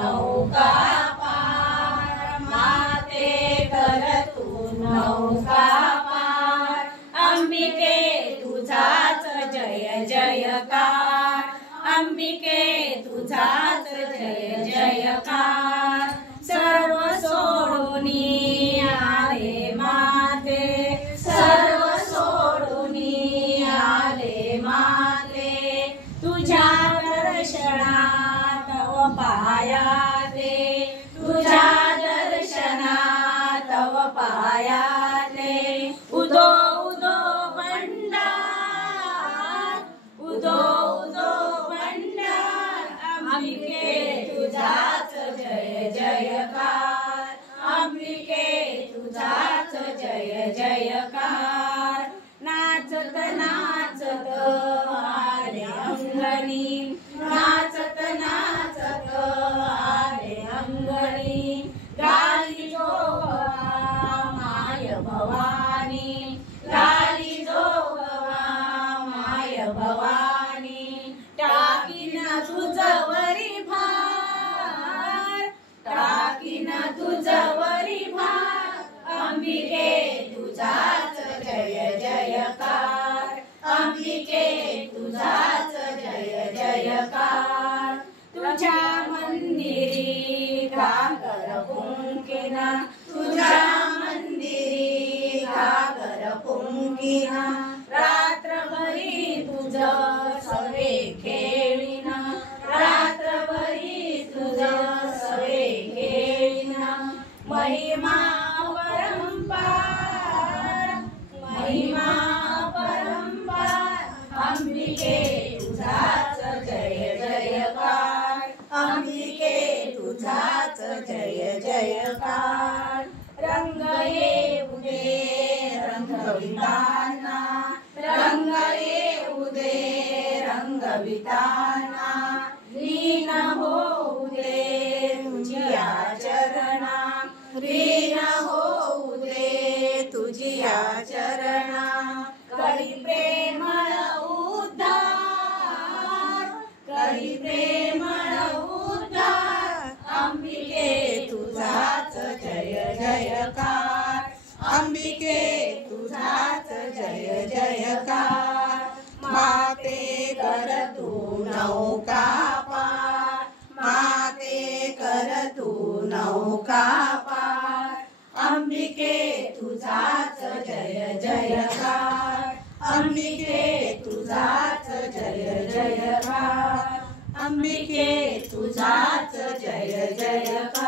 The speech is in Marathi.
नौका पार, माते कर तू नौका पार, अंबिके तुझाच जय जयकार, अंबिके तुझाच जय जयकार। सर्व सोडूनी आले माते, सर्व सोडूनी आले माते, तुझ्या दर्शनात तव पाया दे, तुझ्या दर्शनात तव पाया दे। उदो उदो भंडार, उदो उदो भंडार, अंबिके तुझाच जय जयकार, अंबिके तुझाच जय जयकार। नाचत नाचत आले अंगणी, नाचत नाचत आले अंगणी, गाली जोगवा माय भवानी, गाली जोगवा माय भवानी। टाकीन तुझवरी भार, टाकीन तुझवरी भार, अंबिके तुझाच जय जयकार, अंबिके तुझाच जय जयकार। तुझ्या मंदिरी घागर पुंकिना, तुझ्या मंदिरी घागर पुंकिना, रात्रभरी तुझ सवे खेळीना, रात्रभरी तुझ सवे खेळीना। महिमा परंपार, महिमा परंपार, अंबिके तुझाच जय जयकार, अंबिके तुझाच जय जयकार। रंग येऊ दे रंगविताना, रंग येऊ दे रंगविताना, लीन होऊ दे तुझिया चरणा, लीन होऊ दे तुझिया चरणा। करी प्रेमळ उद्धार, करी प्रेमळ उद्धार, अंबिके तुझाच जय जयकार, अंबिके तुझाच जय जयकार। माते कर तू नौका पार, माते कर तू नौका पार, अंबिके तुझाच जय जयकार, अंबिके तुझाच जय जयकार, अंबिके तुझाच जय जयकार।